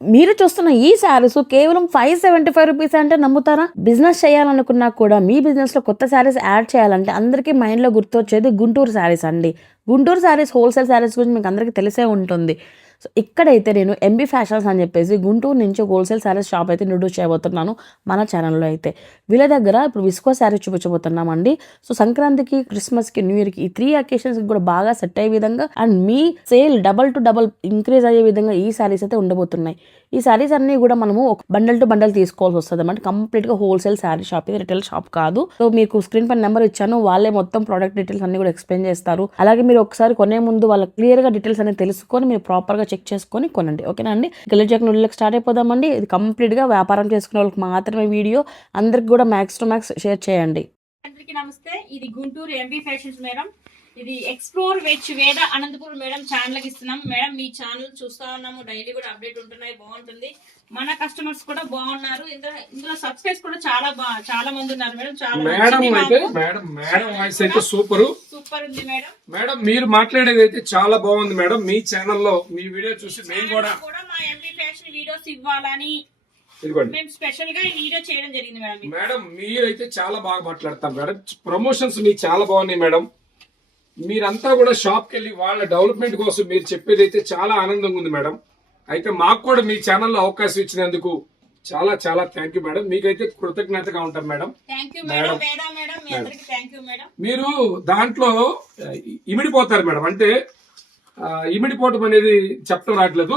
మీరు చూస్తున్న ఈ శారీస్ కేవలం ఫైవ్ సెవెంటీ ఫైవ్ రూపీస్ అంటే నమ్ముతారా? బిజినెస్ చేయాలనుకున్నా కూడా మీ బిజినెస్లో కొత్త శారీస్ యాడ్ చేయాలంటే అందరికీ మైండ్లో గుర్తొచ్చేది గుంటూరు శారీస్ అండి. గుంటూరు శారీస్ హోల్సేల్ శారీస్ గురించి మీకు అందరికీ తెలిసే ఉంటుంది. సో ఇక్కడైతే నేను ఎంబీ ఫ్యాషన్స్ అని చెప్పేసి గుంటూరు నుంచి హోల్సేల్ శారీస్ షాప్ అయితే ఇంట్రొడ్యూస్ చేయబోతున్నాను మన ఛానల్లో అయితే. వీళ్ళ దగ్గర ఇప్పుడు విస్కో శారీస్ చూపించబోతున్నామండి. సో సంక్రాంతికి క్రిస్మస్కి న్యూ ఇయర్కి ఈ త్రీ అకేషన్స్కి కూడా బాగా సెట్ అయ్యే విధంగా and me sale double to double increase అయ్యే విధంగా ఈ శారీస్ అయితే ఉండబోతున్నాయి. ఈ శారీస్ అన్ని కూడా మనము ఒక బండల్ టు బండల్ తీసుకోవాల్సి వస్తుంది అనమాట కంప్లీట్గా హోల్సేల్ శారీ షాప్ ఇది రిటైల్ షాప్ కాదు. సో మీకు స్క్రీన్ పైన నెంబర్ ఇచ్చాను వాళ్ళే మొత్తం ప్రోడక్ట్ డీటెయిల్స్ అన్ని కూడా ఎక్స్ప్లెయిన్ చేస్తారు. అలాగే మీరు ఒకసారి కొనే ముందు వాళ్ళ క్లియర్గా డీటెయిల్స్ అనేది తెలుసుకొని మీరు ప్రాపర్గా చెక్ చేసుకొని కొనండి. ఓకేనా అండి? గెలిజాక్ నుళ్ళకి స్టార్ట్ అయిపోదామండి. ఇది కంప్లీట్గా వ్యాపారం చేసుకునే వాళ్ళకి మాత్రమే వీడియో. అందరికి కూడా మ్యాక్స్ టు మ్యాక్స్ షేర్ చేయండి. అందరికీ నమస్తే. ఇది గుంటూరు ఎంబీ ఫ్యాషన్స్ మేడం. ఇది ఎక్స్ప్లోర్ వెచ్ వేద అనంతపురం మేడం ఛానల్కి ఇస్తున్నాం. మేడం మీ ఛానల్ చూస్తా ఉన్నాము. డైలీ కూడా అప్డేట్ ఉంటున్నాయి. బాగుంటుంది. మన కస్టమర్స్ కూడా బాగున్నారు. ఇందులో ఇందులో సబ్స్క్రైబ్స్ కూడా చాలా చాలా మంది ఉన్నారు మేడం. చాలా మేడం అయితే మేడం మేడం వాయిస్ అయితే సూపర్ సూపర్ ఉంది మేడం మేడం మీరు మాట్లాడేది అయితే చాలా బాగుంది మేడం మీ ఛానల్లో మీ వీడియో చూసి మేము కూడా కూడా మా ఎంబీ ఫ్యాషన్ వీడియోస్ ఇవ్వాలని మేము స్పెషల్గా ఈ వీడియో చేయడం జరిగింది మేడం. మేడం మీరైతే చాలా బాగా మాట్లాడతారు మేడం ప్రమోషన్స్ మీ చాలా బాగున్నాయి మేడం మీరంతా కూడా షాప్కి వెళ్ళి వాళ్ళ డెవలప్మెంట్ కోసం మీరు చెప్పేది అయితే చాలా ఆనందంగా ఉంది మేడం. అయితే మాకు కూడా మీ ఛానల్లో అవకాశం ఇచ్చినందుకు చాలా చాలా థ్యాంక్ యూ మేడం. మీకైతే కృతజ్ఞతగా ఉంటాం మేడం. మీరు దాంట్లో ఇమిడిపోతారు మేడం. అంటే ఇమిడిపోవటం అనేది చెప్పడం రావట్లేదు.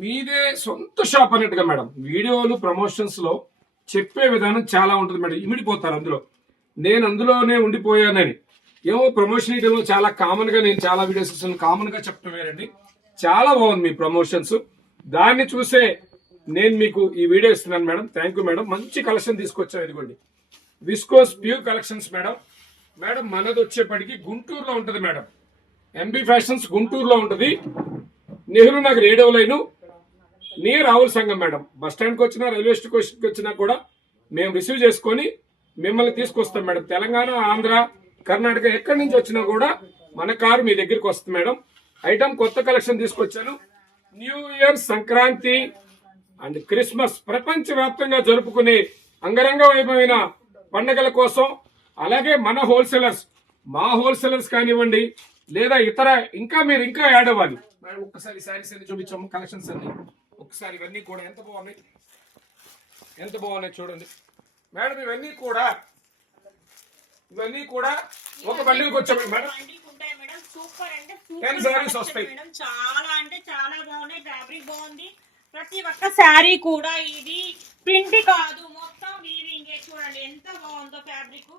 మీదే సొంత షాప్ అన్నట్టుగా మేడం. వీడియోలు ప్రమోషన్స్లో చెప్పే విధానం చాలా ఉంటుంది మేడం. ఇమిడిపోతారు అందులో. నేను అందులోనే ఉండిపోయానని. ఏమో ప్రమోషన్ వీడియోలో చాలా కామన్గా నేను చాలా వీడియోస్ ఇస్తాను కామన్గా చెప్పడం వేరండి. చాలా బాగుంది మీ ప్రమోషన్స్ దాన్ని చూసే నేను మీకు ఈ వీడియో ఇస్తున్నాను మేడం. Thank you madam. మంచి కలెక్షన్ తీసుకొచ్చాం ఇదిగోండి. Viscose pure collections madam. Madam మనది వచ్చేప్పటికి గుంటూరులో ఉంటుంది మేడం. ఎంబీ ఫ్యాషన్స్ గుంటూరులో ఉంటుంది. నెహ్రూ నగర్ ఏడవ లైను. నియర్ రావుల సంఘం మేడం. బస్ స్టాండ్కి వచ్చినా రైల్వే స్టేషన్కి వచ్చినా కూడా మేము రిసీవ్ చేసుకొని మిమ్మల్ని తీసుకొస్తాం మేడం. తెలంగాణ ఆంధ్ర కర్ణాటక ఎక్కడి నుంచి వచ్చినా కూడా మన కారు మీ దగ్గరికి వస్తుంది మేడం. ఐటమ్ కొత్త కలెక్షన్ తీసుకొచ్చాను. New year Sankranti and Christmas ప్రపంచ వ్యాప్తంగా జరుపుకునే అంగరంగ వైభవమైన పండగల కోసం అలాగే మన హోల్సేలర్స్ మా హోల్సేలర్స్ కానివ్వండి లేదా ఇతర ఇంకా మీరు ఇంకా యాడ్ అవ్వాలి. మేడం ఒక్కసారి శారీస్ అన్ని చూపించాము కలెక్షన్స్ అన్ని. ఒకసారి ఇవన్నీ కూడా ఎంత బాగున్నాయి? ఎంత బాగున్నాయి చూడండి. మేడం ఇవన్నీ కూడా ఇవన్నీ కూడా ఒక బండిల్కి వచ్చాము మేడం. సూపర్ అంటే వస్తాయి. మేడం. చాలా అంటే చాలా బాగున్నాయి. ఫ్యాబ్రిక్ బాగుంది. ప్రతి ఒక్క శారీ కూడా ఇది ప్రింట్ కాదు. మొత్తం వీవింగ్ చూడండి. ఎంత బాగుందో ఫ్యాబ్రిక్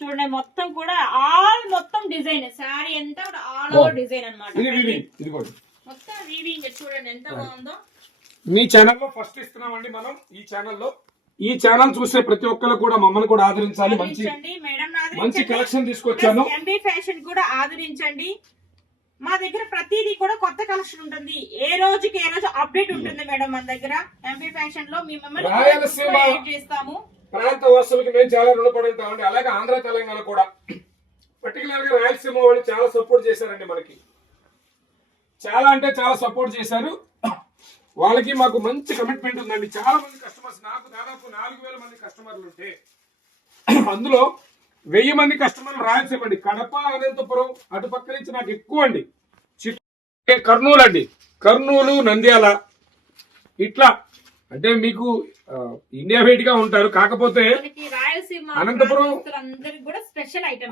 చూడండి మొత్తం కూడా ఆల్ మొత్తం డిజైన్ శారీ ఎంత ఆల్ ఓవర్ డిజైన్ కూడా. మొత్తం వీవింగ్ చూడండి ఎంత బాగుందో. మీ ఛానల్లో ఫస్ట్ ఇస్తున్నామండి మనం. ఈ ఛానల్లో ఈ ఛానల్ చూసే ప్రతి ఒక్కరు కూడా మమ్మల్ని కూడా ఆదరించాలి. మంచి మంచి కలెక్షన్ తీసుకొచ్చాను. ఎంబీ ఫ్యాషన్ కూడా ఆదరించండి. మా దగ్గర ప్రతిదీ కూడా కొత్త కలెక్షన్ ఉంటుంది. ఏ రోజుకి ఏ రోజు అప్డేట్ ఉంటుంది మేడం మన దగ్గర. ఎంబీ ఫ్యాషన్లో మేము చేస్తాము. ప్రాంత వాసులకి మేము చాలా రుణపడి ఉంటామండి అలాగే ఆంధ్ర తెలంగాణ కూడా. పర్టికులర్గా రాయలసీమ వాళ్ళు చాలా సపోర్ట్ చేశారండి మనకి. చాలా అంటే చాలా సపోర్ట్ చేశారు. వాళ్ళకి మాకు మంచి కమిట్మెంట్ ఉందండి. చాలా మంది కస్టమర్స్ నాకు దాదాపు నాలుగు వేల మంది కస్టమర్లు ఉంటే అందులో వెయ్యి మంది కస్టమర్లు రాయలసీమ అండి. కడప అనంతపురం అటు పక్క నుంచి నాకు ఎక్కువ అండి. కర్నూలు అండి. కర్నూలు నంద్యాల ఇట్లా. అంటే మీకు ఇండియా వెయిట్గా ఉంటారు. కాకపోతే అనంతపురం-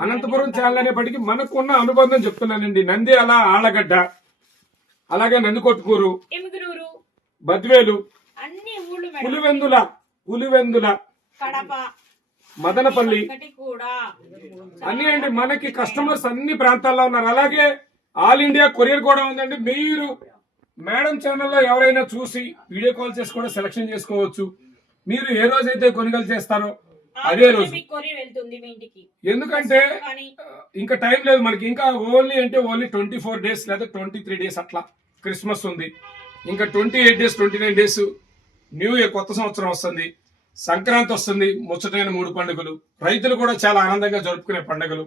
అనంతపురం ఛానల్ అనేప్పటికీ మనకున్న అనుబంధం చెప్తున్నానండి. నంద్యాల ఆళ్ళగడ్డ అలాగే ఎముగురూరు బద్వేలు పులివెందుల పులివెందుల కడప. మదనపల్లి. అన్ని అండి మనకి కస్టమర్స్ అన్ని ప్రాంతాల్లో ఉన్నారు. అలాగే ఆల్ ఇండియా కొరియర్ కూడా ఉందండి. మీరు మేడం ఛానల్లో ఎవరైనా చూసి వీడియో కాల్ చేసి కూడా సెలెక్షన్ చేసుకోవచ్చు. మీరు ఏ రోజైతే కొనుగోలు చేస్తారో అదే రోజు ఎందుకంటే ఇంకా టైం లేదు మనకి. ఇంకా ఓన్లీ అంటే ఓన్లీ ట్వంటీ ఫోర్ డేస్ లేదా ట్వంటీ త్రీ డేస్ అట్లా క్రిస్మస్ ఉంది. ఇంకా twenty eight days twenty nine days new year కొత్త సంవత్సరం వస్తుంది. సంక్రాంతి వస్తుంది ముచ్చటైన మూడు పండుగలు. రైతులు కూడా చాలా ఆనందంగా జరుపుకునే పండుగలు.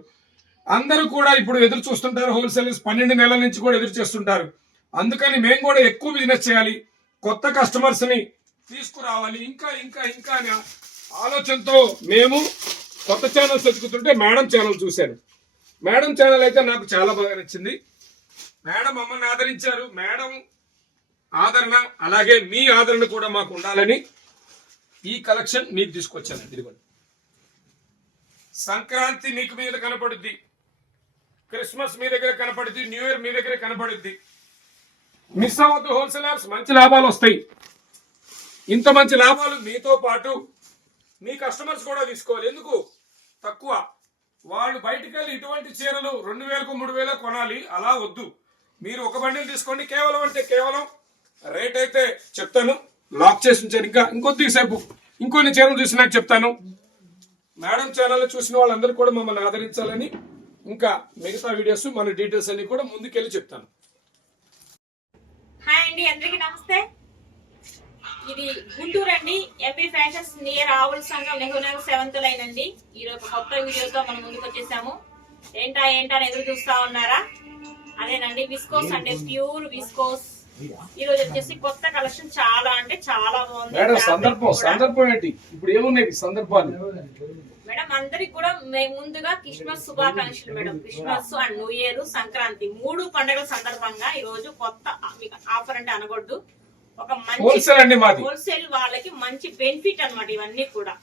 అందరూ కూడా ఇప్పుడు ఎదురు చూస్తుంటారు హోల్సేలర్స్ పన్నెండు నెలల నుంచి కూడా ఎదురు చేస్తుంటారు. అందుకని మేము కూడా ఎక్కువ బిజినెస్ చేయాలి కొత్త కస్టమర్స్ని తీసుకురావాలి ఇంకా ఇంకా ఇంకా అనే ఆలోచనతో మేము కొత్త ఛానల్స్ వెతుకుతుంటే మేడం ఛానల్ చూశాను మేడం ఛానల్ అయితే నాకు చాలా బాగా నచ్చింది. మేడం మమ్మల్ని ఆదరించారు. మేడం ఆదరణ అలాగే మీ ఆదరణ కూడా మాకు ఉండాలని ఈ కలెక్షన్ మీకు తీసుకొచ్చాను. ఇదిగోండి. సంక్రాంతి మీకు మీద కనపడుద్ది. క్రిస్మస్ మీ దగ్గర కనపడుద్ది. న్యూ ఇయర్ మీ దగ్గర కనపడుద్ది. మిస్ అవ్వద్దు హోల్సేలర్స్ మంచి లాభాలు వస్తాయి. ఇంత మంచి లాభాలు మీతో పాటు మీ కస్టమర్స్ కూడా తీసుకోవాలి. ఎందుకు? తక్కువ. వాళ్ళు బయటికి వెళ్ళి ఇటువంటి చీరలు రెండు వేలకు మూడు వేలకు కొనాలి. అలా వద్దు. మీరు ఒక బండిల్ తీసుకోండి. కేవలం అంటే కేవలం రేట్ అయితే చెప్తాను. లాక్ చేసి ఉంచారు ఇంకా ఇంకొద్ది సేపు. ఇంకొన్ని చీరలు చూసినాక చెప్తాను. మేడం ఛానల్ చూసిన వాళ్ళందరూ కూడా మమ్మల్ని ఆదరించాలని. ఇంకా మిగతా వీడియోస్ మన డీటెయిల్స్ అన్ని కూడా ముందుకెళ్ళి చెప్తాను. హాయ్ అండి అందరికి నమస్తే. ఇది గుంటూరు అండి. ఎంపీ ఫ్యాషన్స్ నియర్ ఆవుల సంఘం నెహ్రూ నగర్ సెవెంత్ లైన్ అండి. ఈ రోజు కొత్త వీడియోతో మనం ముందుకు వచ్చేసాము. ఏంటా ఏంటా అని ఎదురు చూస్తా ఉన్నారా? అదేనండి విస్కోస్ అంటే ప్యూర్ విస్కోస్ ఈ రోజు వచ్చేసి కొత్త కలెక్షన్ చాలా అంటే చాలా బాగుంది. మేడం Fabric సందర్భం కూడా. సందర్భం ఏంటి? ఇప్పుడు ఏమున్నాయి సందర్భాలు? మేడం అందరికి కూడా ముందుగా క్రిస్మస్ శుభాకాంక్షలు madam. Christmas and new year Sankranti మూడు పండుగల సందర్భంగా ఈ రోజు కొత్త ఆఫర్ అంటే అనకూడదు. ఒక మంచి హోల్సేల్ వాళ్ళకి మంచి బెనిఫిట్ అన్నమాట ఇవన్నీ కూడా.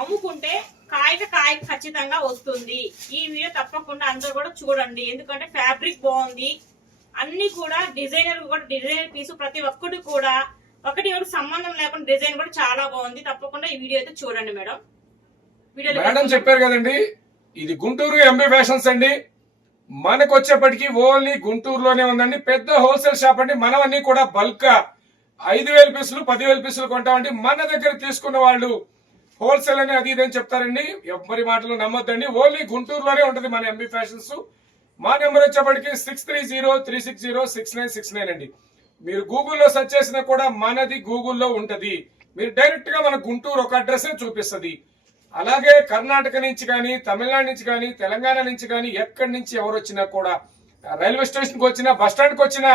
అమ్ముకుంటే కాయక కాయ ఖచ్చితంగా వస్తుంది. ఈ వీడియో తప్పకుండా అందరూ కూడా చూడండి. ఎందుకంటే ఫ్యాబ్రిక్ బాగుంది. అన్ని కూడా డిజైనర్ కూడా డిజైనర్ పీసు ప్రతి ఒక్కటి కూడా ఒకటి ఒకటి సంబంధం లేకుండా డిజైన్ కూడా చాలా బాగుంది. తప్పకుండా ఈ వీడియో అయితే చూడండి మేడం. మేడం చెప్పారు కదండి ఇది గుంటూరు ఎంబీ ఫ్యాషన్స్ అండి. మనకు వచ్చేప్పటికి ఓన్లీ గుంటూరులోనే ఉందండి. పెద్ద హోల్సేల్ షాప్ అండి. మనవన్నీ కూడా బల్క్ ఐదు వేల పీసులు పదివేల పీసులు కొంటామండి. మన దగ్గర తీసుకున్న వాళ్ళు హోల్సేల్ అని అది ఇదని చెప్తారండి. ఎవరి మాటలు నమ్మొద్దండి. ఓన్లీ గుంటూరులోనే ఉంటుంది మన ఎంబీ ఫ్యాషన్స్ మా నెంబర్ వచ్చేప్పటికి six three zero three six zero six nine six nine అండి. మీరు గూగుల్లో సెర్చ్ చేసినా కూడా మనది గూగుల్లో ఉంటది. మీరు డైరెక్ట్గా మన గుంటూరు ఒక అడ్రస్ చూపిస్తుంది. అలాగే కర్ణాటక నుంచి కానీ తమిళనాడు నుంచి కానీ తెలంగాణ నుంచి కానీ ఎక్కడి నుంచి ఎవరు వచ్చినా కూడా రైల్వే స్టేషన్కి వచ్చినా బస్ స్టాండ్ వచ్చినా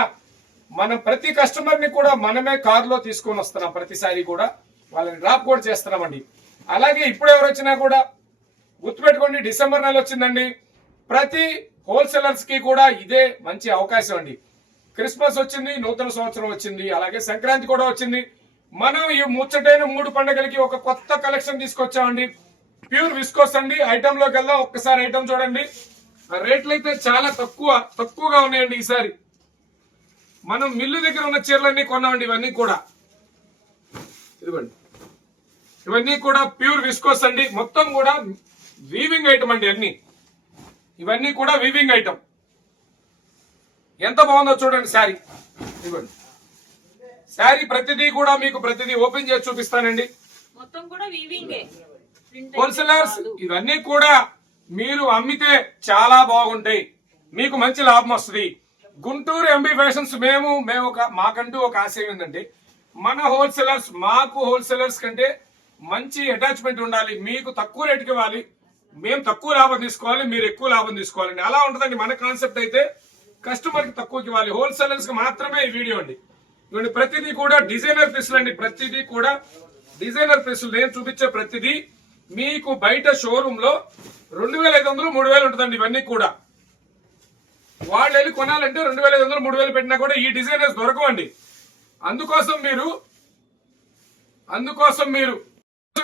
మనం ప్రతి కస్టమర్ని కూడా మనమే కారులో తీసుకొని వస్తున్నాం ప్రతిసారి కూడా. వాళ్ళని డ్రాప్ కూడా చేస్తున్నామండి. అలాగే ఇప్పుడు ఎవరు వచ్చినా కూడా గుర్తుపెట్టుకోండి డిసెంబర్ నెల వచ్చిందండి. ప్రతి హోల్సేలర్స్కి కూడా ఇదే మంచి అవకాశం అండి. క్రిస్మస్ వచ్చింది నూతన సంవత్సరం వచ్చింది అలాగే సంక్రాంతి కూడా వచ్చింది. మనం ఈ ముచ్చటైన మూడు పండుగలకి ఒక కొత్త కలెక్షన్ తీసుకొచ్చామండి. ప్యూర్ విస్కోస్ అండి. ఐటమ్లోకి వెళ్దాం ఒక్కసారి ఐటమ్ చూడండి. రేట్లు అయితే చాలా తక్కువ తక్కువగా ఉన్నాయండి ఈసారి. మనం మిల్లు దగ్గర ఉన్న చీరలన్నీ కొన్నామండి ఇవన్నీ కూడా. ఇదిగోండి. ఇవన్నీ కూడా ప్యూర్ విస్కోస్ అండి. మొత్తం కూడా వీవింగ్ ఐటమ్ అండి అన్ని. ఇవన్నీ కూడా వీవింగ్ ఐటమ్ ఎంత బాగుందో చూడండి శారీ. ఇదిగోండి. శారీ ప్రతిదీ కూడా మీకు ప్రతిదీ ఓపెన్ చేసి చూపిస్తానండి. మొత్తం కూడా వీవింగే Print హోల్సేలర్స్. ఇవన్నీ కూడా మీరు అమ్మితే చాలా బాగుంటాయి. మీకు మంచి లాభం వస్తుంది. గుంటూరు ఎంబీ ఫ్యాషన్స్ మేము మేము ఒక మాకంటూ ఒక ఆశయం ఏంటంటే మన హోల్సేలర్స్ మాకు హోల్సేలర్స్ కంటే మంచి అటాచ్మెంట్ ఉండాలి. మీకు తక్కువ రేటుకి ఇవ్వాలి. మేము తక్కువ లాభం తీసుకోవాలి మీరు ఎక్కువ లాభం తీసుకోవాలండి. అలా ఉంటుందండి మన కాన్సెప్ట్ అయితే. కస్టమర్కి తక్కువకి ఇవ్వాలి. హోల్సేలర్స్కి మాత్రమే ఈ వీడియో అండి. ఇవ్వండి ప్రతిదీ కూడా డిజైనర్ పీసులు అండి ప్రతిదీ కూడా డిజైనర్ పీసులు నేను చూపించే ప్రతిదీ మీకు బయట షోరూమ్లో రెండు వేల ఐదు వందలు మూడు వేలు ఉంటుందండి ఇవన్నీ కూడా. వాళ్ళు వెళ్ళి కొనాలంటే రెండు వేల ఐదు వందలు మూడు వేలు పెట్టినా కూడా ఈ డిజైనర్స్ దొరకవండి. అందుకోసం మీరు అందుకోసం మీరు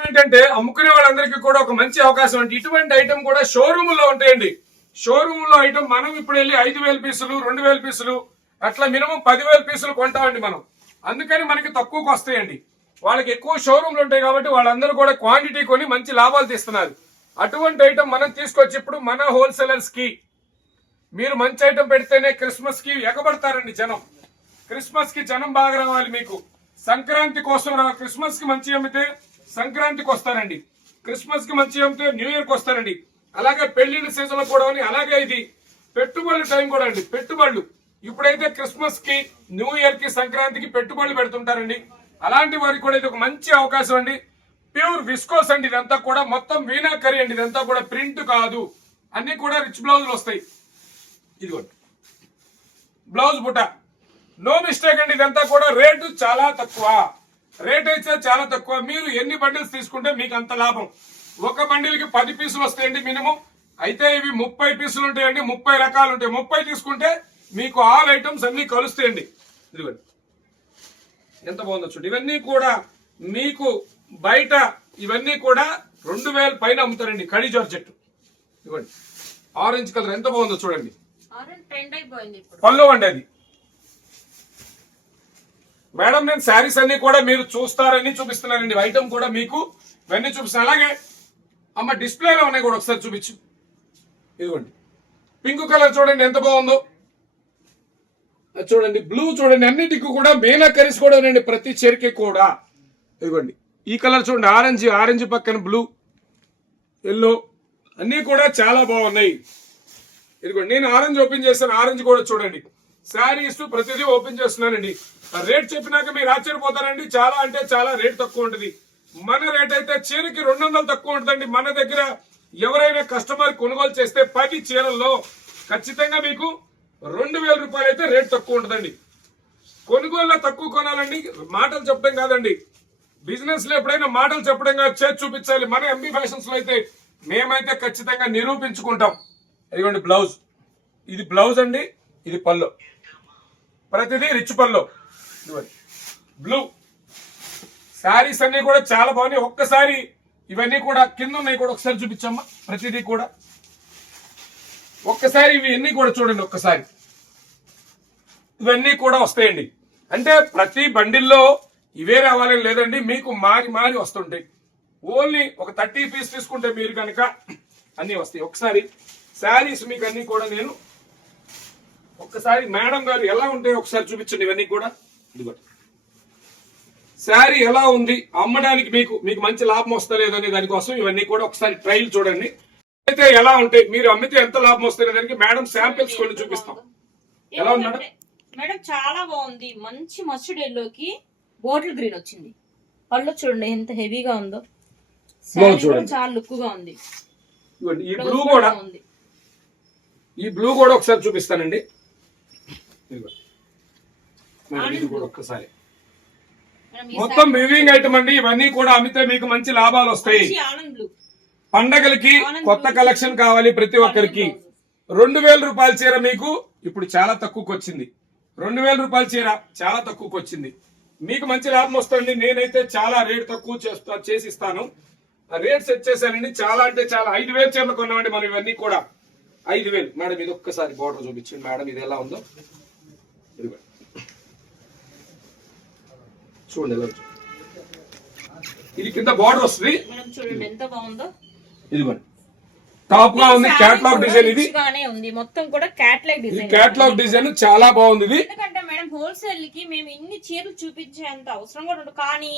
ఏంటంటే అమ్ముకునే వాళ్ళందరికీ కూడా ఒక మంచి అవకాశం అండి. ఇటువంటి ఐటమ్ కూడా షోరూమ్లో ఉంటాయండి. షోరూమ్లో ఐటమ్ మనం ఇప్పుడు వెళ్ళి ఐదు వేల పీసులు రెండు వేల పీసులు అట్లా మినిమం పదివేల పీసులు కొంటామండి మనం. అందుకని మనకి తక్కువకు వస్తాయండి. వాళ్ళకి ఎక్కువ షోరూమ్లు ఉంటాయి కాబట్టి వాళ్ళందరూ కూడా క్వాంటిటీ కొని మంచి లాభాలు తీస్తున్నారు. అటువంటి ఐటమ్ మనం తీసుకొచ్చి ఇప్పుడు మన హోల్సేలర్స్కి మీరు మంచి ఐటమ్ పెడితేనే క్రిస్మస్కి ఎగబడతారండి జనం. క్రిస్మస్కి జనం బాగా రావాలి మీకు. సంక్రాంతి కోసం క్రిస్మస్కి మంచి అమ్మితే సంక్రాంతికి వస్తారండి. క్రిస్మస్కి మంచి అమ్మితే న్యూ ఇయర్కి వస్తారండి. అలాగే పెళ్ళిళ్ళ సీజన్లో కూడా అని అలాగే ఇది. పెట్టుబడుల టైం కూడా అండి. పెట్టుబడులు. ఇప్పుడైతే క్రిస్మస్కి న్యూ ఇయర్కి సంక్రాంతికి పెట్టుబడులు పెడుతుంటారండి. అలాంటి వారికి కూడా ఇది ఒక మంచి అవకాశం అండి. ప్యూర్ విస్కోస్ అండి ఇదంతా కూడా. మొత్తం వీణా కర్రీ అండి. ఇదంతా కూడా ప్రింట్ కాదు. అన్ని కూడా రిచ్ బ్లౌజులు వస్తాయి. ఇదిగోండి. బ్లౌజ్ బుట్ట. నో మిస్టేక్ అండి. ఇదంతా కూడా రేటు చాలా తక్కువ. రేట్ అయితే చాలా తక్కువ. మీరు ఎన్ని బండిల్స్ తీసుకుంటే మీకు అంత లాభం. ఒక బండిల్కి పది పీసులు వస్తాయండి మినిమం. అయితే ఇవి ముప్పై పీసులు ఉంటాయండి ముప్పై రకాలు ఉంటాయి. ముప్పై తీసుకుంటే మీకు ఆల్ ఐటమ్స్ అన్ని కలుస్తాయండి. ఇదిగోండి. ఎంత బాగుందో చూడండి ఇవన్నీ కూడా మీకు బయట ఇవన్నీ కూడా రెండు వేల పైన అమ్ముతారండి కడి జార్జెట్ ఇవ్వండి ఆరెంజ్ కలర్ ఎంత బాగుందో చూడండి. పళ్ళు అండి అది మేడం నేను శారీస్ అన్ని కూడా మీరు చూస్తారని చూపిస్తున్నానండి. ఐటమ్ కూడా మీకు ఇవన్నీ చూపిస్తాను అలాగే అమ్మ డిస్ప్లేలో ఉన్నాయి కూడా ఒకసారి చూపించు. ఇదిగోండి. పింక్ కలర్ చూడండి ఎంత బాగుందో. అది చూడండి బ్లూ చూడండి అన్నిటికీ కూడా మేనా కర్రీస్ కూడా ఉన్నాయండి ప్రతి చీరకి కూడా. ఇదిగోండి. ఈ కలర్ చూడండి ఆరెంజ్ ఆరెంజ్ పక్కన బ్లూ ఎల్లో అన్నీ కూడా చాలా బాగున్నాయి. ఇదిగోండి నేను ఆరెంజ్ ఓపెన్ చేస్తాను ఆరెంజ్ కూడా చూడండి. శారీస్ ప్రతిదీ ఓపెన్ చేస్తున్నానండి. రేట్ చెప్పినాక మీరు ఆశ్చర్యపోతారండి. చాలా అంటే చాలా రేట్ తక్కువ ఉంటుంది. మన రేట్ అయితే చీరకి రెండు వందలు తక్కువ ఉంటుందండి. మన దగ్గర ఎవరైనా కస్టమర్ కొనుగోలు చేస్తే పది చీరల్లో ఖచ్చితంగా మీకు రెండు వేల రూపాయలు అయితే రేట్ తక్కువ ఉంటుందండి. కొనుగోలులో తక్కువ కొనాలండి. మాటలు చెప్పడం కాదండి. బిజినెస్లో ఎప్పుడైనా మాటలు చెప్పడం కాదు చేతి చూపించాలి. మన ఎంబీ ఫ్యాషన్స్లో అయితే మేమైతే ఖచ్చితంగా నిరూపించుకుంటాం. ఇదిగోండి బ్లౌజ్. ఇది బ్లౌజ్ అండి ఇది పళ్ళు. ప్రతిదీ రిచ్ పళ్ళు. బ్లూ శారీస్ అన్ని కూడా చాలా బాగున్నాయి. ఒక్కసారి ఇవన్నీ కూడా కింద ఉన్నాయి కూడా ఒకసారి చూపించమ్మా. ప్రతిదీ కూడా. ఒక్కసారి ఇవి అన్ని కూడా చూడండి ఒక్కసారి. ఇవన్నీ కూడా వస్తాయండి. అంటే ప్రతి బండిల్లో ఇవే రావాలని లేదండి మీకు మారి మారి వస్తుంటాయి. ఓన్లీ ఒక థర్టీ పీస్ తీసుకుంటే మీరు కనుక అన్ని వస్తాయి. ఒకసారి శారీస్ మీకు అన్ని కూడా నేను ఒక్కసారి మేడం గారు ఎలా ఉంటాయో ఒకసారి చూపించండి ఇవన్నీ కూడా. ఇదిగోండి. శారీ ఎలా ఉంది? అమ్మడానికి మీకు మీకు మంచి లాభం వస్తా లేదనే దానికోసం ఇవన్నీ కూడా ఒకసారి ట్రయల్ చూడండి. అయితే ఎలా ఉంటాయి మీరు అమ్మితే ఎంత లాభం వస్తుంది దానికి మేడం శాంపిల్స్ కొన్ని చూపిస్తాం. ఎలా ఉంది మేడం? మేడం చాలా బాగుంది. మంచి మస్టర్డ్ ఎల్లోకి బాటిల్ గ్రీన్ వచ్చింది. పళ్ళు చూడండి ఎంత హెవీగా ఉందో. చాలా లుక్గా ఉంది. ఈ బ్లూ కూడా ఈ బ్లూ కూడా ఒకసారి చూపిస్తానండి. ఇదిగోండి. ఒక్కసారి. మొత్తం వివింగ్ ఐటమ్ అండి. ఇవన్నీ కూడా అమ్మితే మీకు మంచి లాభాలు వస్తాయి. పండగలకి కొత్త కలెక్షన్ కావాలి ప్రతి ఒక్కరికి. రెండు వేల రూపాయల చీర మీకు ఇప్పుడు చాలా తక్కువకి వచ్చింది. రెండు వేల రూపాయల చీర చాలా తక్కువకి వచ్చింది. మీకు మంచి లాభం వస్తుంది. నేనైతే చాలా రేట్ తక్కువ చేస్తా చేసిస్తాను. రేట్ సెట్ చేశానండి. చాలా అంటే చాలా. ఐదు వేలు చీరలు కొన్నామండి మనం ఇవన్నీ కూడా. ఐదు వేలు. మేడం ఇది ఒక్కసారి బార్డర్ చూపించండి. మేడం ఇది ఎలా ఉందో? ఇదిగోండి. చూడండి ఎలా. ఇది కింద బార్డర్ వస్తుంది. చూడండి ఎంత బాగుందో. ఇదిగోండి. టాప్గా ఉంది క్యాట్లాగ్ డిజైన్ ఇది. ఉంది. మొత్తం కూడా క్యాట్లాగ్ డిజైన్ క్యాట్లాగ్ డిజైన్ చాలా బాగుంది ఇది. ఎందుకంటే మేడం హోల్సేల్కి మేము ఇన్ని చీరలు చూపించేంత అవసరం కూడా ఉండదు. కానీ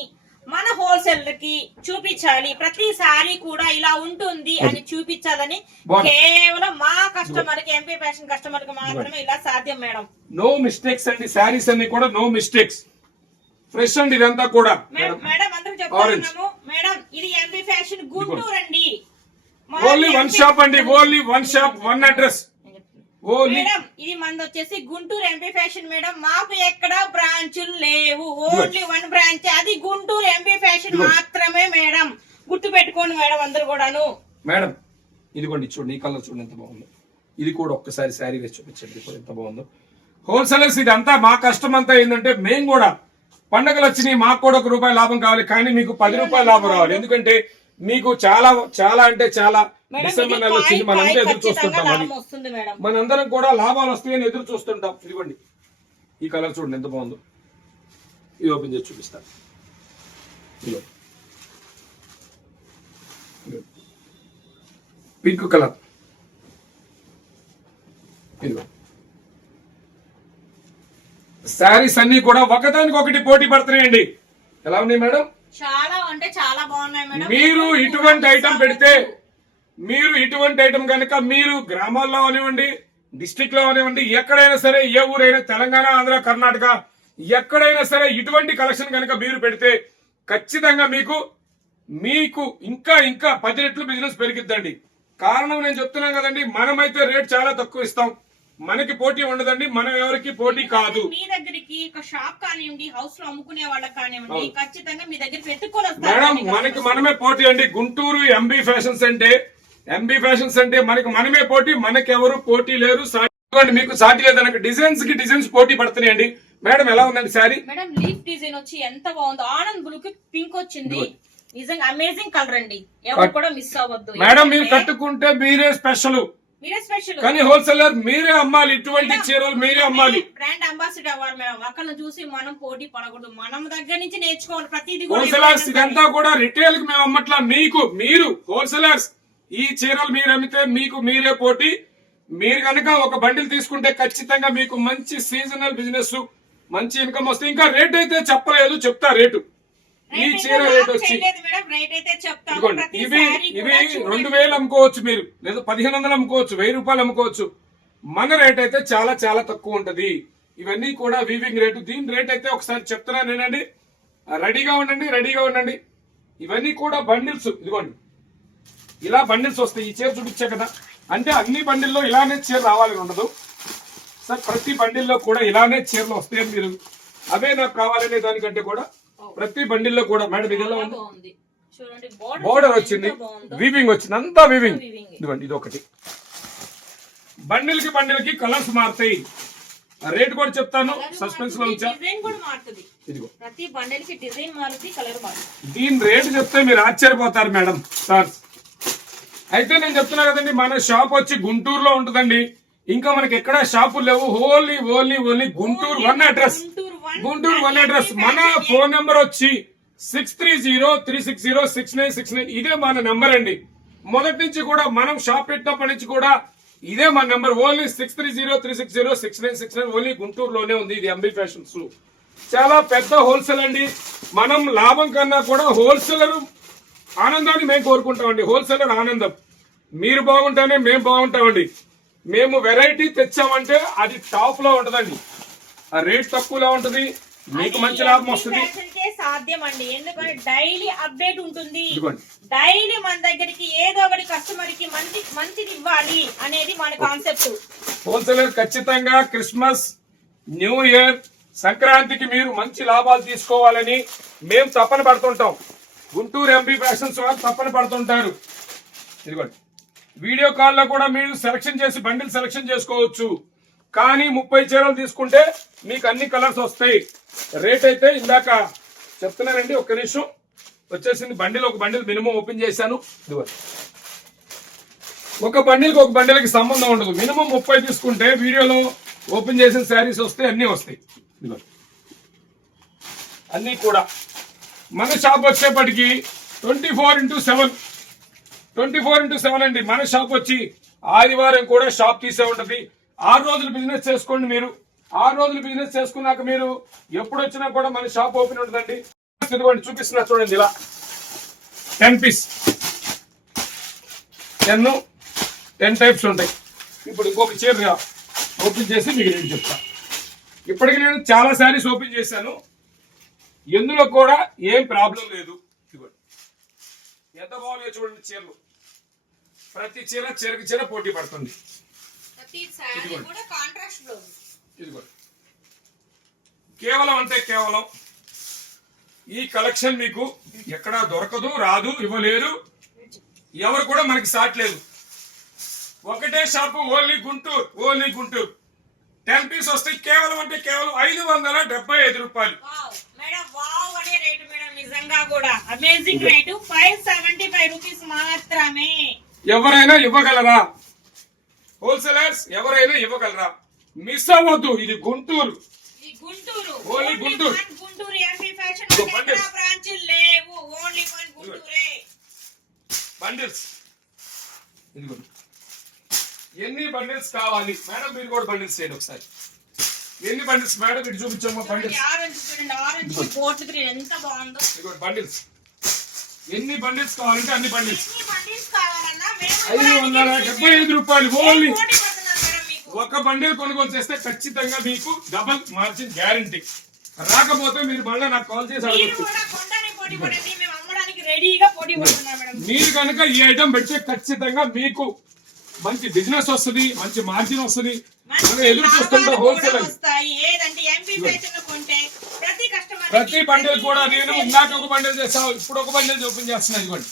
మన హోల్సేల్కి చూపించాలి. ప్రతి సారీ కూడా ఇలా ఉంటుంది అని చూపించాలని. కేవలం మా కస్టమర్కి ఎంపీ ఫ్యాషన్ కస్టమర్కి మాత్రమే ఇలా సాధ్యం మేడం. నో మిస్టేక్స్ అండి. శారీస్ అన్ని కూడా నో మిస్టేక్స్ ఫ్రెష్ అండి ఇదంతా కూడా. Madam madam. అందరూ చెప్తున్నాము మేడం ఇది ఎంపీ ఫ్యాషన్ గుంటూరు అండి. మన ఓన్లీ వన్ షాప్ అండి. Only one shop one address only madam ఇది మనది వచ్చేసి గుంటూరు ఎంపీ ఫ్యాషన్ మేడం. మాకు ఎక్కడ బ్రాంచులు లేవు. ఓన్లీ వన్ బ్రాంచ్ అది గుంటూరు ఎంపీ ఫ్యాషన్ మాత్రమే మేడం. గుర్తు పెట్టుకోండి మేడం అందరు కూడాను. మేడం ఇదిగోండి చూడండి ఈ కలర్ చూడండి ఎంత బాగుందో. ఇది కూడా ఒక్కసారి శారీ వేసి చూపించండి ఎంత బాగుందో. హోల్సేలర్స్ ఇదంతా మా కష్టం అంతా ఏంటంటే మేము కూడా పండగలు వచ్చినాయి మాకు కూడా ఒక రూపాయి లాభం కావాలి కానీ మీకు పది రూపాయల లాభం రావాలి. ఎందుకంటే మీకు చాలా చాలా అంటే చాలా డిసెంబర్ నెల వచ్చింది కాయ ఎదురు చూస్తుంటాం అది. మనందరం కూడా లాభాలు వస్తాయని ఎదురు చూస్తుంటాం. ఇదిగోండి. ఈ కలర్ చూడండి ఎంత బాగుందో. ఇది ఓపెన్ చేసి చూపిస్తాను. Pink colour. ఇదిగో. శారీస్ అన్ని కూడా ఒకదానికి ఒకటి పోటీ పడుతున్నాయండి. ఎలా ఉన్నాయి మేడం? చాలా అంటే చాలా బాగున్నాయి మేడం. మీరు ఇటువంటి ఐటమ్ పెడితే మీరు ఇటువంటి ఐటమ్ కనుక మీరు గ్రామాల్లో అవనివ్వండి డిస్టిక్లో అవనివ్వండి ఎక్కడైనా సరే ఏ ఊరైనా తెలంగాణ ఆంధ్ర కర్ణాటక ఎక్కడైనా సరే ఇటువంటి కలెక్షన్ కనుక మీరు పెడితే ఖచ్చితంగా మీకు మీకు ఇంకా ఇంకా పది రెట్లు బిజినెస్ పెరిగిద్దండి. కారణం నేను చెప్తున్నాను కదండి మనమైతే రేట్ చాలా తక్కువ ఇస్తాం. మనకి పోటీ ఉండదండి మనం ఎవరికి పోటీ కాదు. మీ దగ్గరికి ఒక షాప్ కానివ్వండి హౌస్లో అమ్ముకునే వాళ్ళకి కానివ్వండి. ఖచ్చితంగా మీ దగ్గర పెట్టుకొని మేడం మనకి మనమే పోటీ అండి. గుంటూరు ఎంబీ ఫ్యాషన్స్ అంటే ఎంబీ ఫ్యాషన్స్ అంటే మనకి మనమే పోటీ మనకి ఎవరు పోటీ లేరు. మీకు సాటి లేదనక డిజైన్స్కి డిజైన్స్ పోటీ పడుతున్నాయండి. మేడం ఎలా ఉందండి శారీ మేడం లీఫ్ డిజైన్ వచ్చి ఎంత బాగుందో. ఆనంద్ బ్లూ కి పింక్ వచ్చింది నిజంగా అమేజింగ్ కలర్ అండి. ఎవరు కూడా మిస్ అవ్వద్దు. మేడం మీరు కట్టుకుంటే మీరే స్పెషల్ కానీ హోల్సేలర్ మీరే అమ్మాలి ఇటువంటి చీరలు మీరే అమ్మాలి. బ్రాండ్ అంబాసిడర్ అవ్వాలి మేడం అక్కడ చూసి మనం పోటీ పడకూడదు. మనం దగ్గర నుంచి నేర్చుకోవాలి ప్రతిదీ హోల్సేలర్స్ ఇదంతా కూడా రిటైల్కి మేము అమ్మట్లా మీకు మీరు హోల్సేలర్స్ ఈ చీరలు మీరు అమ్మితే మీకు మీరే పోటీ. మీరు కనుక ఒక బండిల్ తీసుకుంటే ఖచ్చితంగా మీకు మంచి సీజనల్ బిజినెస్ మంచి ఇన్కమ్ వస్తుంది. ఇంకా రేట్ అయితే చెప్పలేదు చెప్తా రేటు ఈ చీర రేట్ వచ్చి ఇవి ఇవి. రెండు వేలు అమ్ముకోవచ్చు మీరు. లేదా పదిహేను వందలు అమ్ముకోవచ్చు వెయ్యి రూపాయలు అమ్ముకోవచ్చు. మన రేట్ అయితే చాలా చాలా తక్కువ ఉంటది. ఇవన్నీ కూడా వీవింగ్ రేటు దీని రేట్ అయితే ఒకసారి చెప్తున్నా నేనండి రెడీగా ఉండండి రెడీగా ఉండండి. ఇవన్నీ కూడా బండిల్స్. ఇదిగోండి. ఇలా బండిల్స్ వస్తాయి. ఈ చీర చూపించా కదా. అంటే అన్ని బండిల్లో ఇలానే చీర రావాలని ఉండదు. సార్ ప్రతి బండిల్లో కూడా ఇలానే చీరలు వస్తాయని మీరు అవే నాకు కావాలనే దానికంటే కూడా ప్రతి బండిల్లో కూడా మేడం ఇది ఎలా ఉంది? బోర్డర్ వచ్చింది. వీవింగ్ వచ్చింది. అంతా వీవింగ్. ఇదిగోండి ఇది ఒకటి బండిల్కి బండిల్కి కలర్స్ మారుతాయి. రేట్ కూడా చెప్తాను. సస్పెన్స్లో ఉంచా. ఇదిగో. ప్రతి బండల్కి డిజైన్ మారుతుంది కలర్ మారుతుంది. దీని రేట్ చెప్తే మీరు ఆశ్చర్యపోతారు మేడం సార్. అయితే నేను చెప్తున్నా కదండి మన షాప్ వచ్చి గుంటూరులో ఉంటుందండి. ఇంకా మనకి ఎక్కడ షాపులు లేవు. Only only only Guntur one address Guntur one address. మన ఫోన్ నెంబర్ వచ్చి six three zero three six zero six nine six nine. ఇదే మన నెంబర్ అండి. మొదటి నుంచి కూడా మనం షాప్ పెట్టినప్పటి నుంచి కూడా ఇదే మన number. Only six three zero three six zero six nine six nine only గుంటూరులోనే ఉంది ఇది ఎంబీ ఫ్యాషన్స్ చాలా పెద్ద హోల్సేల్ అండి. మనం లాభం కన్నా కూడా హోల్సేలర్ ఆనందాన్ని మేము కోరుకుంటామండి. హోల్సేలర్ ఆనందం. మీరు బాగుంటేనే మేము బాగుంటామండి. మేము వెరైటీ తెచ్చామంటే అది టాప్లో ఉంటదండి. రేట్ తక్కువలో ఉంటది. మీకు మంచి లాభం వస్తుంది. సాధ్యం అండి ఎందుకంటే డైలీ అప్డేట్ ఉంటుంది. డైలీ మన దగ్గరికి ఏదో ఒకటి కస్టమర్కి మంచి మంచిది ఇవ్వాలి అనేది మన కాన్సెప్ట్ హోల్సేలర్ ఖచ్చితంగా క్రిస్మస్ న్యూ ఇయర్ సంక్రాంతికి మీరు మంచి లాభాలు తీసుకోవాలని మేము తప్పన పడుతుంటాం. గుంటూరు ఎంపీ ఫ్యాషన్స్ వారు తప్పన పడుతుంటారు. ఇదిగోండి. వీడియో కాల్లో కూడా మీరు సెలక్షన్ చేసి బండిల్ సెలక్షన్ చేసుకోవచ్చు. కానీ ముప్పై చీరలు తీసుకుంటే మీకు అన్ని కలర్స్ వస్తాయి. రేట్ అయితే ఇందాక చెప్తున్నానండి ఒక్క నిమిషం. వచ్చేసింది బండిల్ ఒక బండిల్ మినిమం ఓపెన్ చేశాను. ఒక బండిల్కి ఒక బండిల్కి సంబంధం ఉండదు. మినిమం ముప్పై తీసుకుంటే వీడియోలో ఓపెన్ చేసిన శారీస్ వస్తే అన్నీ వస్తాయి. అన్నీ కూడా. మన షాప్ వచ్చేప్పటికి twenty four into seven. Twenty four into seven అండి. మన షాప్ వచ్చి ఆదివారం కూడా షాప్ తీసే ఉంటుంది. ఆరు రోజులు బిజినెస్ చేసుకోండి మీరు. ఆరు రోజులు బిజినెస్ చేసుకున్నాక మీరు ఎప్పుడు వచ్చినా కూడా మన షాప్ ఓపెన్ ఉంటుందండి. ఇదిగోండి చూపిస్తున్నా చూడండి ఇలా. Ten piece ten ten types ఉంటాయి. ఇప్పుడు ఇంకొక చీర ఓపెన్ చేసి మీకు నేను చెప్తాను ఇప్పటికి నేను చాలా శారీస్ ఓపెన్ చేశాను. ఎందులో కూడా ఏం ప్రాబ్లం లేదు. ఇదిగోండి. ఎంత బాగున్నాయో చూడండి చీరలు. ప్రతి చీర చీరకి చీర పోటీ పడుతుంది. కూడా కాంట్రాస్ట్ బ్లౌజ్ కేవలం అంటే కేవలం ఈ కలెక్షన్ మీకు ఎక్కడా దొరకదు రాదు ఇవ్వలేరు. ఎవరు కూడా మనకి సాట్లేదు ఒకటే shop only Guntur only Guntur. Ten piece వస్తాయి కేవలం అంటే కేవలం ఐదు వందల డెబ్బై ఐదు రూపాయలు. వావ్ మేడం వావ్ అనే రేటు మేడం నిజంగా కూడా. Amazing rate five seventy five rupees మాత్రమే. ఎవరైనా ఇవ్వగలరా? హోల్సేలర్స్ ఎవరైనా ఇవ్వగలరా? మిస్ అవ్వద్దు ఇది Guntur. Guntur. Only Guntur. MP Fashion లేవు? ఓన్లీ వన్ గుంటూరే. బండిల్స్. ఎన్ని బండిల్స్ కావాలి? మేడం మీరు కూడా బండిల్స్ చేయండి ఒకసారి. ఎన్ని బండిల్స్? మేడం ఇటు చూపించమ్మా బండిల్స్. ఆరెంజ్ చూడండి ఆరెంజ్ గ్రీన్ ఎంత బాగుందో. బండిల్స్. ఎన్ని బండిల్స్ కావాలంటే అన్ని బండిల్స్. ఐదు వందల డెబ్బై ఐదు రూపాయలు ఓన్లీ. ఒక బండిల్ కొనుగోలు చేస్తే ఖచ్చితంగా మీకు డబల్ మార్జిన్ గ్యారంటీ. రాకపోతే మీరు మళ్ళీ నాకు కాల్ చేసి మీరు అడగచ్చు. మీరు కనుక ఈ ఐటమ్ పెడితే ఖచ్చితంగా మీకు మంచి బిజినెస్ వస్తుంది మంచి మార్జిన్ వస్తుంది. ఎదురు చూస్తుంటే లాభాలు ప్రతి బండిల్ కూడా నేను ఇందాక ఒక బండిల్ చేసాం ఇప్పుడు ఒక బండిల్ ఓపెన్ చేస్తున్నా ఇదిగోండి.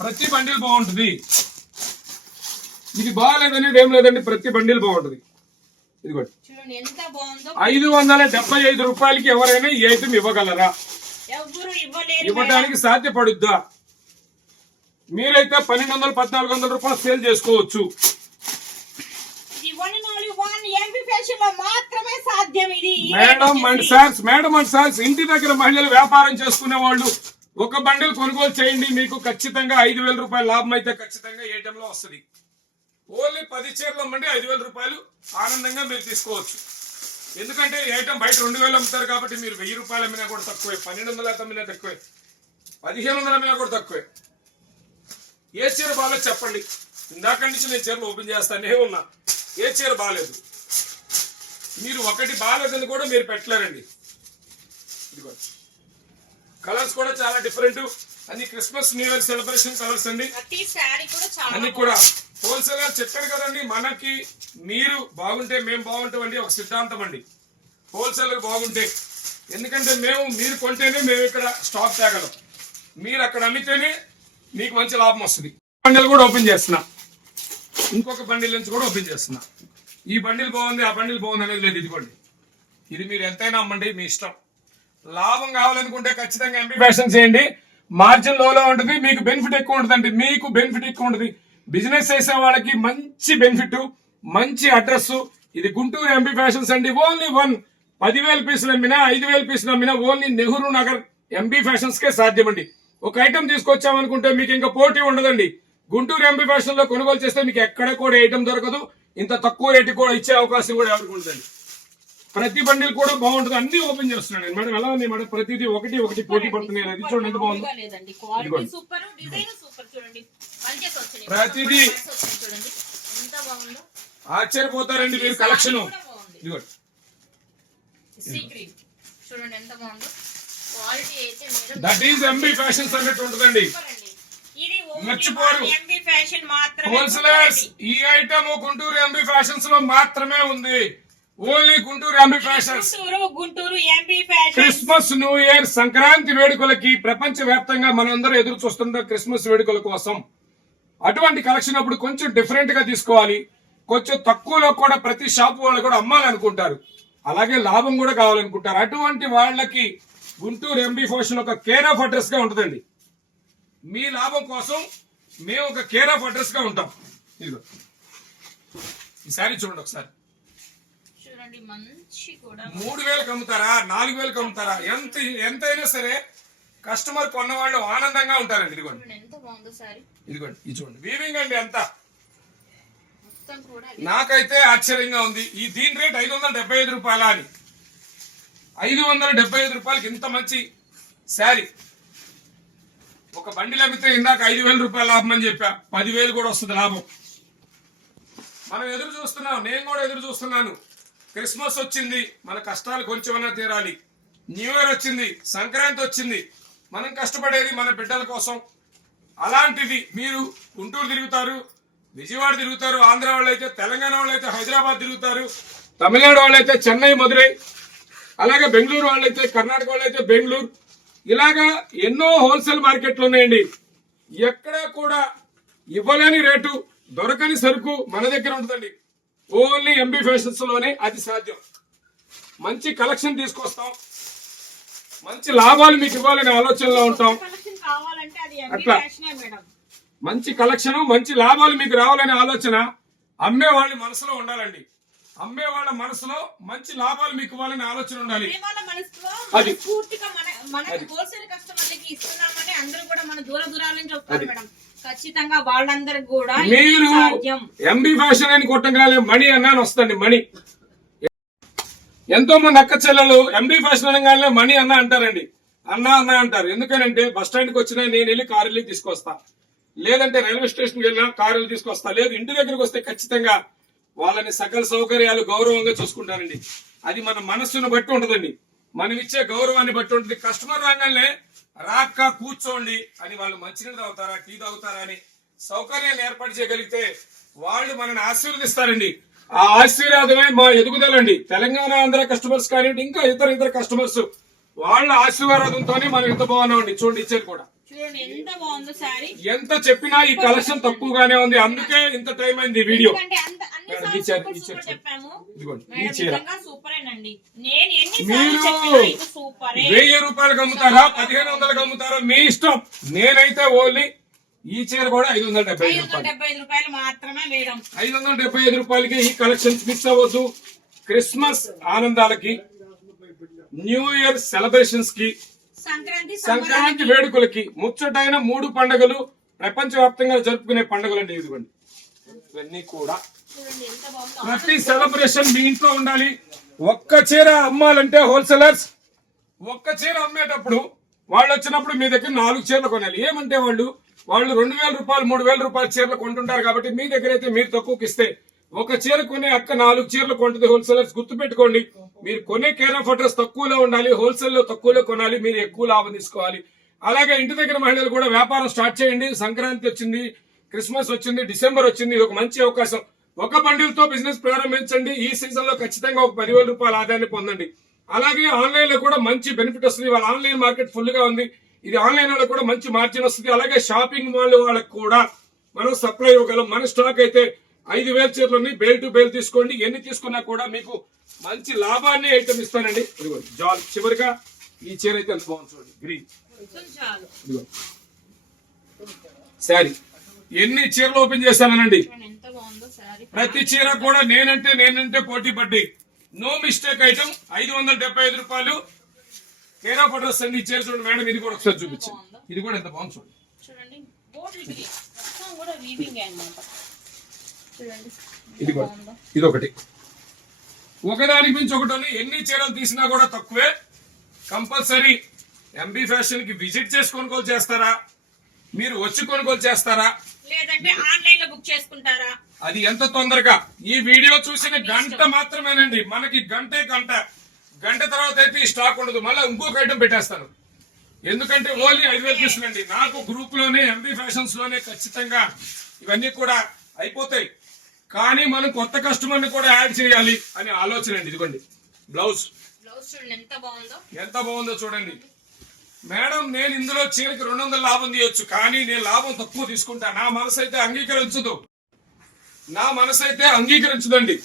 ప్రతి బండిల్ బాగుంటుంది. ఇది బాగాలేదనేది ఏం లేదండి ప్రతి బండిల్ బాగుంటుంది. ఇదిగోండి. ఐదు వందల డెబ్బై ఐదు రూపాయలకి ఎవరైనా ఈ ఐటమ్ ఇవ్వగలరా? ఇవ్వడానికి సాధ్యపడుద్దా? మీరైతే పన్నెండు వందల పద్నాలుగు వందల రూపాయలు సేల్ చేసుకోవచ్చు. మాత్రమే సాధ్యం ఇది madam and. Sirs madam and sirs ఇంటి దగ్గర మహిళలు వ్యాపారం చేసుకునే వాళ్ళు ఒక బండిల్ కొనుగోలు చేయండి మీకు ఖచ్చితంగా ఐదు వేల రూపాయల లాభం అయితే ఖచ్చితంగా ఏటీఎం లో వస్తుంది. ఓన్లీ పది చీరలు అమ్మండి ఐదు వేల రూపాయలు ఆనందంగా మీరు తీసుకోవచ్చు. ఎందుకంటే ఐటమ్ బయట రెండు వేలు అమ్ముతారు కాబట్టి మీరు వెయ్యి రూపాయలు అమ్మినా కూడా తక్కువే పన్నెండు వందల అమ్మినా తక్కువే పదిహేను వందలు అమ్మినా కూడా తక్కువే. ఏ చీర బాగాలేదు చెప్పండి. ఇందాక నుంచి నేను చీరలు ఓపెన్ చేస్తానే ఉన్నా. ఏ చీర బాగాలేదు మీరు ఒకటి బాగాలేదని కూడా మీరు పెట్టలేరండి. ఇదిగోండి కలర్స్ కూడా చాలా డిఫరెంట్ అన్ని Christmas new year celebration colours అండి. కూడా అన్ని కూడా. హోల్సేలర్ చెప్పారు కదండి మనకి మీరు బాగుంటే మేము బాగుంటామండి ఒక సిద్ధాంతం అండి. హోల్సేలర్ బాగుంటే. ఎందుకంటే మేము మీరు కొంటేనే మేము ఇక్కడ స్టాక్ తేగలం. మీరు అక్కడ అమ్మితేనే మీకు మంచి లాభం వస్తుంది. బండిల్ కూడా ఓపెన్ చేస్తున్నా. ఇంకొక బండిల్ నుంచి కూడా ఓపెన్ చేస్తున్నా. ఈ బండిల్ బాగుంది ఆ బండిల్ బాగుంది అనేది లేదు ఇదిగోండి. ఇది మీరు ఎంతైనా అమ్మండి మీ ఇష్టం. లాభం కావాలనుకుంటే ఖచ్చితంగా ఎంపీ ఫ్యాషన్ చేయండి. మార్జిన్ లోలో ఉంటుంది మీకు బెనిఫిట్ ఎక్కువ ఉంటుంది మీకు బెనిఫిట్ ఎక్కువ ఉంటుంది. బిజినెస్ చేసే వాళ్ళకి మంచి బెనిఫిట్ మంచి అడ్రస్ ఇది గుంటూరు ఎంపీ ఫ్యాషన్స్ అండి. ఓన్లీ వన్ పదివేల పీసులు అమ్మినా ఐదు వేల పీసులు అమ్మినా only Nehru Nagar MP fashions కే సాధ్యమండి. ఒక ఐటమ్ తీసుకొచ్చామనుకుంటే మీకు ఇంకా పోటీ ఉండదండి. గుంటూరు ఎంపీ ఫ్యాషన్లో కొనుగోలు చేస్తే మీకు ఎక్కడ కూడా ఐటమ్ దొరకదు. ఇంత తక్కువ రేటు కూడా ఇచ్చే అవకాశం కూడా ఎవరికి ఉండదండి. ప్రతి బండిల్ కూడా బాగుంటుంది. అన్ని ఓపెన్ చేస్తున్నాను నేను. మేడం ఎలా ఉంది మేడం? ప్రతిదీ ఒకటి ఒకటి పోటీ పడుతున్నాయి. అది చూడండి ఎంత బాగుంది. ప్రతిదీ. ఆశ్చర్యపోతారండి మీరు కలెక్షన్. ఇదిగోండి. సీ గ్రీన్ చూడండి ఎంత బాగుందో. క్వాలిటీ అయితే madam that is MB fashions అన్నట్టు ఉంటుందండి. మర్చిపోరు. ఎంబీ ఫ్యాషన్ మాత్రమే హోల్సేలర్స్ ఈ ఐటమ్ గుంటూరు ఎంబీ ఫ్యాషన్స్లో మాత్రమే ఉంది. Only Guntur MB fashions. Guntur Guntur MB fashion Christmas new year Sankranti వేడుకలకి ప్రపంచ వ్యాప్తంగా మనందరూ ఎదురు చూస్తున్న క్రిస్మస్ వేడుకల కోసం అటువంటి కలెక్షన్ అప్పుడు కొంచెం డిఫరెంట్గా తీసుకోవాలి. కొంచెం తక్కువలో కూడా ప్రతి షాప్ వాళ్ళు కూడా అమ్మాలనుకుంటారు. అలాగే లాభం కూడా కావాలనుకుంటారు. అటువంటి వాళ్ళకి గుంటూరు ఎంబీ ఫ్యాషన్ ఒక కేర్ ఆఫ్ అడ్రస్గా ఉంటుందండి. మీ లాభం కోసం మేము ఒక కేర్ ఆఫ్ అడ్రస్గా ఉంటాం. ఇదిగో. ఈ శారీ చూడండి ఒకసారి. మూడు వేలకు అమ్ముతారా? నాలుగు వేలకు అమ్ముతారా? ఎంత ఎంతైనా సరే కస్టమర్ కొన్నవాళ్ళు ఆనందంగా ఉంటారండి. ఇదిగోండి. ఇదిగోండి ఇది చూడండి. వీవింగ్ అండి ఎంత నాకైతే ఆశ్చర్యంగా ఉంది. ఈ దీని రేట్ ఐదు వందల డెబ్బై ఐదు రూపాయల అని. ఐదు వందల డెబ్బై ఐదు రూపాయలకి ఇంత మంచి శారీ. ఒక బండి అమ్మితే ఇందాక ఐదు వేల రూపాయల లాభం అని చెప్పా. పదివేలు కూడా వస్తుంది లాభం. మనం ఎదురు చూస్తున్నాం నేను కూడా ఎదురు చూస్తున్నాను. క్రిస్మస్ వచ్చింది మన కష్టాలు కొంచెమైనా తీరాలి. న్యూ ఇయర్ వచ్చింది సంక్రాంతి వచ్చింది. మనం కష్టపడేది మన బిడ్డల కోసం. అలాంటిది మీరు గుంటూరు తిరుగుతారు విజయవాడ తిరుగుతారు ఆంధ్ర వాళ్ళు అయితే తెలంగాణ వాళ్ళు అయితే హైదరాబాద్ తిరుగుతారు తమిళనాడు వాళ్ళు అయితే చెన్నై మదురై అలాగే బెంగళూరు వాళ్ళు అయితే కర్ణాటక వాళ్ళు అయితే బెంగళూరు ఇలాగా ఎన్నో హోల్సేల్ మార్కెట్లు ఉన్నాయండి. ఎక్కడా కూడా ఇవ్వలేని రేటు దొరకని సరుకు మన దగ్గర ఉంటుందండి. ఓన్లీ ఎంబీ ఫ్యాషన్స్లోనే అది సాధ్యం. మంచి కలెక్షన్ తీసుకొస్తాం. మంచి లాభాలు మీకు ఇవ్వాలనే ఆలోచనలో ఉంటాం. అట్లా. మంచి కలెక్షన్ మంచి లాభాలు మీకు రావాలనే ఆలోచన అమ్మే వాళ్ళ మనసులో ఉండాలండి. అమ్మే వాళ్ళ మనసులో మంచి లాభాలు మీకు ఇవ్వాలనే ఆలోచన ఉండాలి. అది. పూర్తిగా మన మనకి హోల్సేల్ కస్టమర్లకి ఇస్తున్నామని అందరూ కూడా మన దూర దూరాల నుంచి వస్తారు మేడం. ఖచ్చితంగా వాళ్ళందరికి కూడా ఇది మీరు సాధ్యం. ఎంబీ ఫ్యాషన్ అని కొట్టగానే మణి అన్నాను వస్తుంది మణి ఎంతో మంది అక్క చెల్లెలు ఎంబీ ఫ్యాషన్ అనగానే మణి అన్న అంటారండి. అన్న అన్న అంటారు. ఎందుకనంటే బస్ స్టాండ్కి వచ్చినా నేను వెళ్ళి కారు వెళ్ళి తీసుకొస్తా. లేదంటే రైల్వే స్టేషన్కి వెళ్ళినా కారు తీసుకొస్తా. లేదు ఇంటి దగ్గరికి వస్తే ఖచ్చితంగా వాళ్ళని సకల సౌకర్యాలు గౌరవంగా చూసుకుంటారండి. అది మన మనస్సును బట్టి ఉంటుందండి. మనం ఇచ్చే గౌరవాన్ని బట్టి ఉంటుంది. కస్టమర్ రాగానే రాక్క కూర్చోండి అని వాళ్ళు మంచినీళ్ళు తాగుతారా టీ తాగుతారా అని సౌకర్యాలు ఏర్పాటు చేయగలిగితే వాళ్ళు మనల్ని ఆశీర్వదిస్తారండి. ఆ ఆశీర్వాదమే మా ఎదుగుదలండి. తెలంగాణ ఆంధ్ర కస్టమర్స్ కానివ్వండి ఇంకా ఇతర ఇతర కస్టమర్స్ వాళ్ళ ఆశీర్వాదంతోనే మనం ఎంత బాగున్నామండి. చూడండి ఇచ్చేది కూడా. ఎంత చెప్పినా ఈ కలెక్షన్ తక్కువగానే ఉంది. అందుకే ఇంత టైం అయింది వీడియో. మీరు వెయ్యి రూపాయలకు అమ్ముతారా? పదిహేను వందలకు అమ్ముతారా? మీ ఇష్టం. నేనైతే ఓన్లీ ఈ చీర కూడా ఐదు వందల డెబ్బై ఐదు ఐదు వందల రూపాయలు. డెబ్బై ఐదు రూపాయలు మాత్రమే మేడం ఐదు వందల డెబ్బై ఐదు రూపాయలకి ఈ కలెక్షన్స్ మిస్ అవ్వద్దు. క్రిస్మస్ ఆనందాలకి న్యూ ఇయర్ సెలబ్రేషన్స్కి సంక్రాంతి వేడుకలకి ముచ్చటైన మూడు పండుగలు ప్రపంచవ్యాప్తంగా జరుపుకునే పండుగలు అండి ఇదిగోండి. ఇవన్నీ కూడా. ప్రతి సెలబ్రేషన్ మీ ఇంట్లో ఉండాలి. ఒక్క చీర అమ్మాలంటే హోల్సేలర్స్. ఒక్క చీర అమ్మేటప్పుడు వాళ్ళు వచ్చినప్పుడు మీ దగ్గర నాలుగు చీరలు కొనాలి. ఏమంటే వాళ్ళు? వాళ్ళు రెండు వేల రూపాయలు మూడు వేల రూపాయల చీరలు కొంటుంటారు కాబట్టి మీ దగ్గర అయితే మీరు తక్కువకి ఇస్తే ఒక చీర కొనే అక్క నాలుగు చీరలు కొంటుంది హోల్సేలర్స్. గుర్తు పెట్టుకోండి మీరు కొనే కేర్ ఆఫ్ అడ్రస్ తక్కువలో ఉండాలి హోల్సేల్లో తక్కువలో కొనాలి మీరు ఎక్కువ లాభం తీసుకోవాలి. అలాగే ఇంటి దగ్గర మహిళలు కూడా వ్యాపారం స్టార్ట్ చేయండి. సంక్రాంతి వచ్చింది క్రిస్మస్ వచ్చింది డిసెంబర్ వచ్చింది ఇది ఒక మంచి అవకాశం. ఒక బండిల్తో బిజినెస్ ప్రారంభించండి. ఈ సీజన్లో ఖచ్చితంగా ఒక పదివేల రూపాయల ఆదాయాన్ని పొందండి. అలాగే ఆన్లైన్లో కూడా మంచి బెనిఫిట్ వస్తుంది. వాళ్ళ ఆన్లైన్ మార్కెట్ ఫుల్గా ఉంది. ఇది ఆన్లైన్లో కూడా మంచి మార్జిన్ వస్తుంది. అలాగే షాపింగ్ మాల్ వాళ్ళకి కూడా మనం సప్లై ఇవ్వగలం. మన స్టాక్ అయితే ఐదు వేల చీరలు ఉన్నాయి. బేల్ టు బేల్ తీసుకోండి. ఎన్ని తీసుకున్నా కూడా మీకు మంచి లాభాన్ని ఐటమ్ ఇస్తానండి. ఇదిగోండి జాల్ చివరిగా ఈ చీర అయితే ఎంత బాగుంది చూడండి. గ్రీన్ ఇదిగో. శారీ ఎన్ని చీరలు ఓపెన్ చేశానండి శారీ ప్రతి చీర కూడా నేనంటే నేనంటే పోటీ పడ్డాయి. నో మిస్టేక్ ఐటమ్ ఐదు వందల డెబ్బై ఐదు రూపాయలు. కేరా ఫోటోస్ అండి ఈ చీర చూడండి. మేడం ఇది కూడా ఒకసారి చూపించండి ఇది కూడా ఎంత బాగుంది చూడండి. ఇది. కూడా ఇది ఒకటి ఒకదానికి మించి ఒకటి. ఎన్ని చీరలు తీసినా కూడా తక్కువే. కంపల్సరీ ఎంబీ ఫ్యాషన్కి విజిట్ చేసి కొనుగోలు చేస్తారా? మీరు వచ్చి కొనుగోలు చేస్తారా? లేదంటే ఆన్లైన్లో బుక్ చేసుకుంటారా? అది ఎంత తొందరగా? ఈ వీడియో చూసిన గంట మాత్రమేనండి. మనకి గంటే గంట. గంట తర్వాత అయితే ఈ స్టాక్ ఉండదు. మళ్ళీ ఇంకొక ఐటమ్ పెట్టేస్తాను. ఎందుకంటే ఓన్లీ ఐదు వేలు తీసుకురండి నాకు గ్రూప్లోనే ఎంబీ ఫ్యాషన్స్లోనే ఖచ్చితంగా ఇవన్నీ కూడా అయిపోతాయి. కానీ మనం కొత్త కస్టమర్ని కూడా యాడ్ చేయాలి అనే ఆలోచన అండి. ఇదిగోండి. బ్లౌజ్ బ్లౌజ్ చూడండి ఎంత బాగుందో. ఎంత బాగుందో చూడండి. మేడం నేను ఇందులో చీరకి రెండు వందల లాభం తీయొచ్చు కానీ నేను లాభం తక్కువ తీసుకుంటా. నా మనసు అయితే అంగీకరించదు. నా మనసు అయితే అంగీకరించదండి.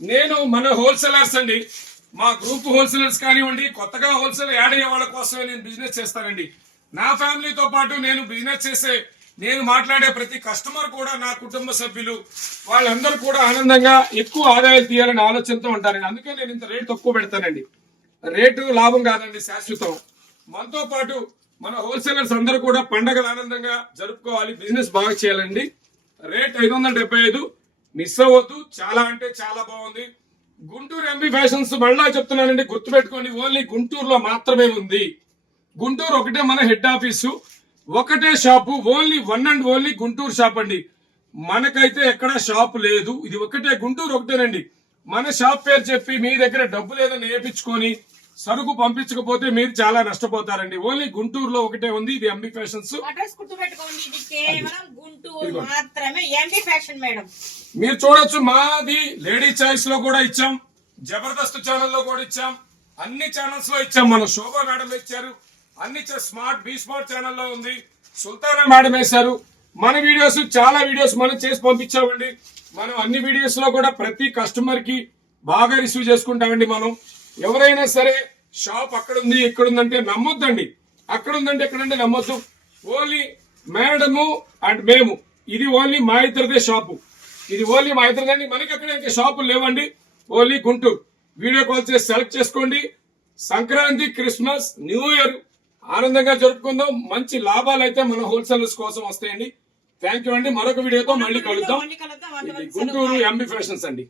నేను మన హోల్సేలర్స్ అండి. మా గ్రూప్ హోల్సేలర్స్ కానివ్వండి కొత్తగా హోల్సేల్ యాడ్ అయ్యే వాళ్ళ కోసమే నేను బిజినెస్ చేస్తానండి. నా ఫ్యామిలీతో పాటు నేను బిజినెస్ చేసే నేను మాట్లాడే ప్రతి కస్టమర్ కూడా నా కుటుంబ సభ్యులు వాళ్ళందరూ కూడా ఆనందంగా ఎక్కువ ఆదాయం తీయాలని ఆలోచనతో ఉంటారండి. అందుకే నేను ఇంత రేటు తక్కువ పెడతానండి. రేటు లాభం కాదండి శాశ్వతం. మనతో పాటు మన హోల్సేలర్స్ అందరూ కూడా పండగలు ఆనందంగా జరుపుకోవాలి బిజినెస్ బాగా చేయాలండి. రేట్ ఐదు వందల డెబ్బై ఐదు మిస్ అవ్వద్దు. చాలా అంటే చాలా బాగుంది. గుంటూరు ఎంబీ ఫ్యాషన్స్ మళ్ళా చెప్తున్నానండి గుర్తుపెట్టుకోండి ఓన్లీ గుంటూరులో మాత్రమే ఉంది. గుంటూరు ఒకటే మన హెడ్ ఆఫీసు ఒకటే shop only one and only Guntur shop అండి. మనకైతే ఎక్కడ షాప్ లేదు. ఇది ఒకటే గుంటూరు ఒకటేనండి. మన షాప్ పేరు చెప్పి మీ దగ్గర డబ్బు లేదని వేయించుకొని సరుకు పంపించకపోతే మీరు చాలా నష్టపోతారండి. ఓన్లీ గుంటూరులో ఒకటే ఉంది ఇది ఎంబీ ఫ్యాషన్స్. మీరు చూడొచ్చు మాది లేడీ చాయిస్లో కూడా ఇచ్చాం జబర్దస్త్ ఛానల్లో కూడా ఇచ్చాం అన్ని ఛానల్స్లో ఇచ్చాం. మన శోభా మేడం ఇచ్చారు. అన్ని స్మార్ట్ బీ స్మార్ట్ ఛానల్లో ఉంది. సుల్తానా మేడం వేశారు. మన వీడియోస్ చాలా వీడియోస్ మనం చేసి పంపించామండి. మనం అన్ని వీడియోస్లో కూడా ప్రతి కస్టమర్కి బాగా రిసీవ్ చేసుకుంటామండి మనం. ఎవరైనా సరే షాప్ అక్కడ ఉంది ఇక్కడ ఉందంటే నమ్మొద్దండి. అక్కడ ఉందంటే ఎక్కడంటే నమ్మొద్దు. ఓన్లీ మేడము అండ్ మేము. ఇది ఓన్లీ మా ఇద్దరిదే షాపు ఇది ఓన్లీ మా ఇద్దరిదండి. మనకి అక్కడ ఇంకా షాపులు లేవండి. ఓన్లీ గుంటూరు. వీడియో కాల్ చేసి సెలెక్ట్ చేసుకోండి. సంక్రాంతి క్రిస్మస్ న్యూ ఇయర్ ఆనందంగా జరుపుకుందాం. మంచి లాభాలు అయితే మన హోల్సేలర్స్ కోసం వస్తాయండి. థ్యాంక్ యూ అండి. మరొక వీడియోతో మళ్ళీ కలుద్దాం. గుంటూరు. ఎంబీ ఫ్యాషన్స్ అండి.